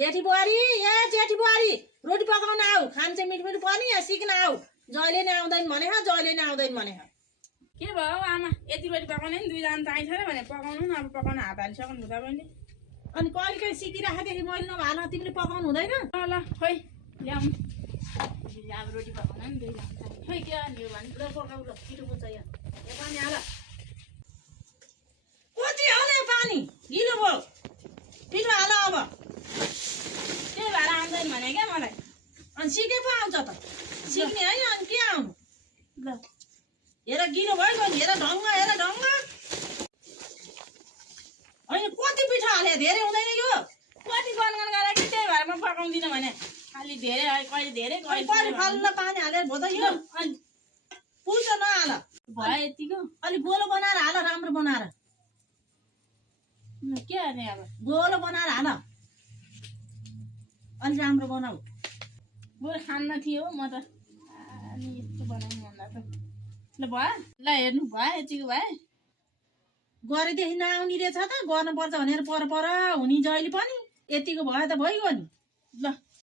जेठी बुहारी जेठी बुहारी रोटी पकाउन आऊ खान्छ मिठो मिठो पनि यहाँ सिक्न आऊ जहिले नै आउँदैन भने जहिले नै आउँदैन भने के भयो आमा यति रोटी पकाउने नि दुईजना चाहिन्छ र भने पकाउनु न अब पकाउन हात हालिसक्नु हुँदा पनि अनि कहिले कहिले सिकिराखेदेखि मैले नभए तिमीले पकाउनु हुँदैन ल खोइ ल्याउनु अब रोटी पकाउन नि दुईजना खोइ के अनि भने ल पकाउ ल छिटो बुझ्छ यहाँ पानी हाल कति हाले पानी गिलो भयो पिठो हाल अब के भएर आउँदैन भने क्या मलाई अनि सिके पो आउँछ त सिक्ने है अनि के आउनु ल हेर गिलो भयो नि हेर ढङ्ग होइन कति पिठो हाले धेरै हुँदैन यो कति गनगन गरेर कि त्यही भएर म पकाउँदिनँ भने खालि धेरै कहिले धेरै कहिले फाल्न पानी हालेर भयो त यो अनि पुल्छ नहाल भयो यतिको अलिक गोलो बनाएर हाल राम्रो बनाएर के गर्ने अब गोलो बनाएर हाल अलि राम्रो बनाऊ बरु खान्न थियो म त अनि यस्तो बनाउनु भन्दा त ल भयो ल हेर्नु भयो यतिको भयो गरेदेखि नआउने रहेछ त गर्नुपर्छ भनेर पर हुने जहिले पनि यतिको भयो त भइगयो नि ल